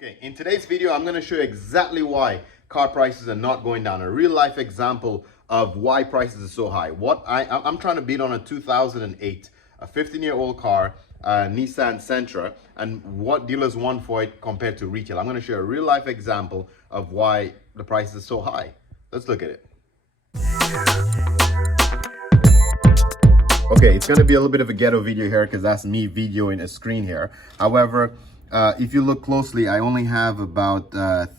Okay, in today's video, I'm going to show you exactly why car prices are not going down. A real life example of why prices are so high. I'm trying to beat on a 2008, a 15-year-old car, Nissan Sentra, and what dealers want for it compared to retail. I'm going to show you a real life example of why the prices are so high. Let's look at it. Okay, it's going to be a little bit of a ghetto video here because that's me videoing a screen here. However, if you look closely, I only have about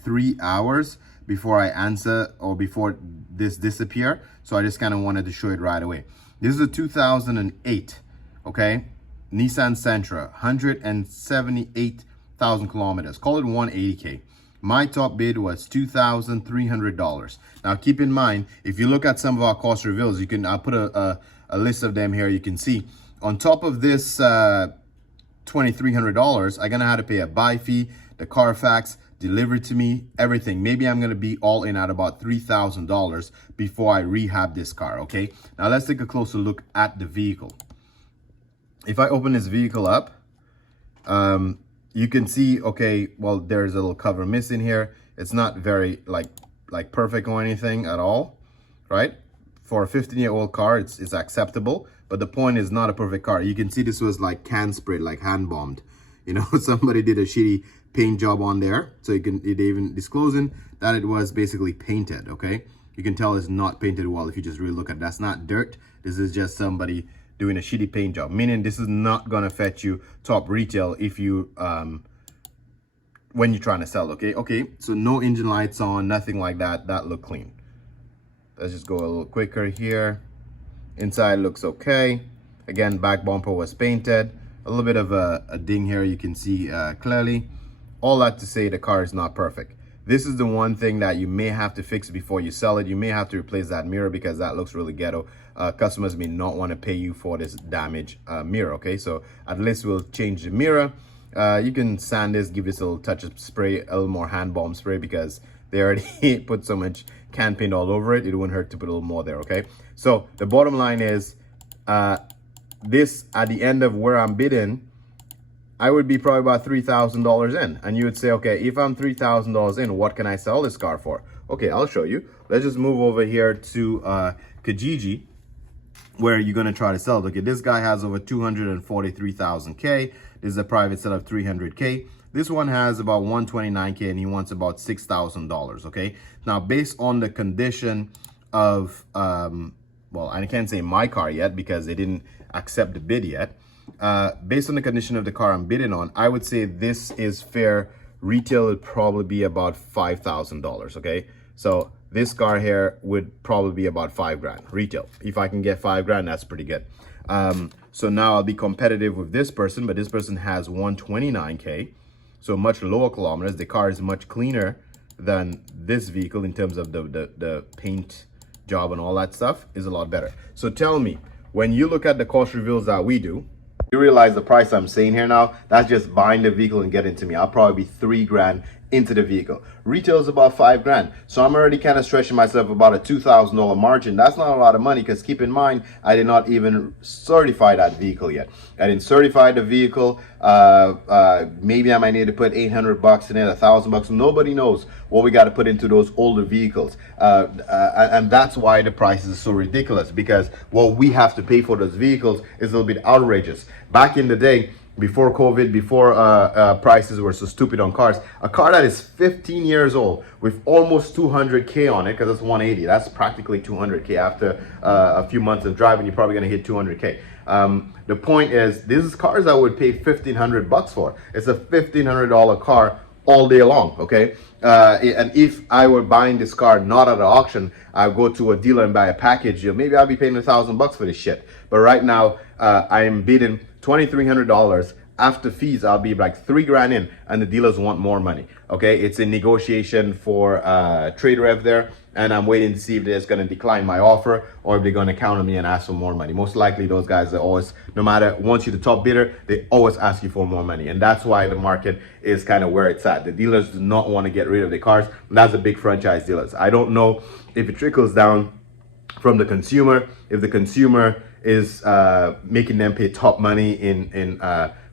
3 hours before I answer or before this disappear. So I just kind of wanted to show it right away. This is a 2008, okay? Nissan Sentra, 178,000 kilometers. Call it 180K. My top bid was $2,300. Now keep in mind, if you look at some of our cost reveals, I'll put a list of them here. You can see on top of this $2,300, I'm gonna have to pay a buy fee, the Carfax, delivered to me, everything. Maybe I'm gonna be all in at about $3,000 before I rehab this car. Okay, now let's take a closer look at the vehicle. If I open this vehicle up, you can see, okay, well, there's a little cover missing here. It's not very like perfect or anything at all, right? For a 15-year-old car, it's acceptable, but the point is not a perfect car. You can see this was like can sprayed, like hand bombed. You know, somebody did a shitty paint job on there. So it even disclosing that it was basically painted, okay? You can tell it's not painted well if you just really look at it. That's not dirt. This is just somebody doing a shitty paint job, meaning this is not gonna fetch you top retail if you when you're trying to sell. Okay, so no engine lights on, nothing like that. That look clean. Let's just go a little quicker here. Inside looks okay. Again, back bumper was painted. A little bit of a ding here, you can see clearly. All that to say the car is not perfect. This is the one thing that you may have to fix before you sell it. You may have to replace that mirror because that looks really ghetto. Customers may not want to pay you for this damaged mirror, okay? So at least we'll change the mirror. You can sand this, give this a little touch of spray, a little more hand bomb spray because they already put so much can paint all over it. It wouldn't hurt to put a little more there, okay? So the bottom line is, this at the end of where I'm bidding, I would be probably about $3,000 in. And you would say, okay, if I'm $3,000 in, what can I sell this car for? Okay, I'll show you. Let's just move over here to Kijiji, where you're gonna try to sell it. Okay, this guy has over 243,000 K. This is a private sale of 300K. This one has about 129K and he wants about $6,000, okay? Now, based on the condition of, well, I can't say my car yet because they didn't accept the bid yet. Based on the condition of the car I'm bidding on, I would say this is fair. Retail would probably be about $5,000, okay? So this car here would probably be about $5,000 retail. If I can get $5,000, that's pretty good. So now I'll be competitive with this person, but this person has 129K. So much lower kilometers. The car is much cleaner than this vehicle in terms of the paint job and all that stuff is a lot better. So tell me, when you look at the cost reveals that we do, you realize the price I'm saying here now, that's just buying the vehicle and getting to me. I'll probably be $3,000 into the vehicle. Retail is about $5,000. So I'm already kind of stretching myself about a $2,000 margin. That's not a lot of money because keep in mind, I did not even certify that vehicle yet. I didn't certify the vehicle. Maybe I might need to put $800 in it, $1,000. Nobody knows what we got to put into those older vehicles. And that's why the price is so ridiculous, because what we have to pay for those vehicles is a little bit outrageous. Back in the day, before COVID, before prices were so stupid on cars, a car that is 15 years old with almost 200K on it, because it's 180, that's practically 200K. After a few months of driving, you're probably gonna hit 200K. The point is, this is cars I would pay $1,500 for. It's a $1,500 car all day long, okay? And if I were buying this car not at an auction, I go to a dealer and buy a package deal, maybe I'll be paying $1,000 for this shit. But right now, I am bidding $2,300. After fees, I'll be like $3,000 in, and the dealers want more money. Okay, it's a negotiation for trade rev there, and I'm waiting to see if they're going to decline my offer or if they're going to counter me and ask for more money. Most likely, those guys are always, no matter once you're the top bidder, they always ask you for more money, and that's why the market is kind of where it's at. The dealers do not want to get rid of their cars, and that's the big franchise dealers. I don't know if it trickles down from the consumer, if the consumer is making them pay top money in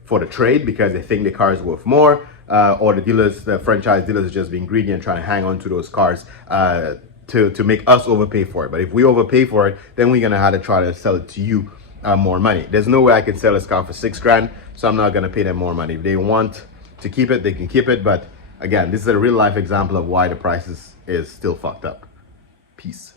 for the trade because they think the car is worth more. or the dealers, the franchise dealers, are just being greedy and trying to hang on to those cars to make us overpay for it. But if we overpay for it, then we're gonna have to try to sell it to you more money. There's no way I can sell this car for $6,000, so I'm not gonna pay them more money. If they want to keep it, they can keep it. But again, this is a real life example of why the prices is still fucked up. Peace.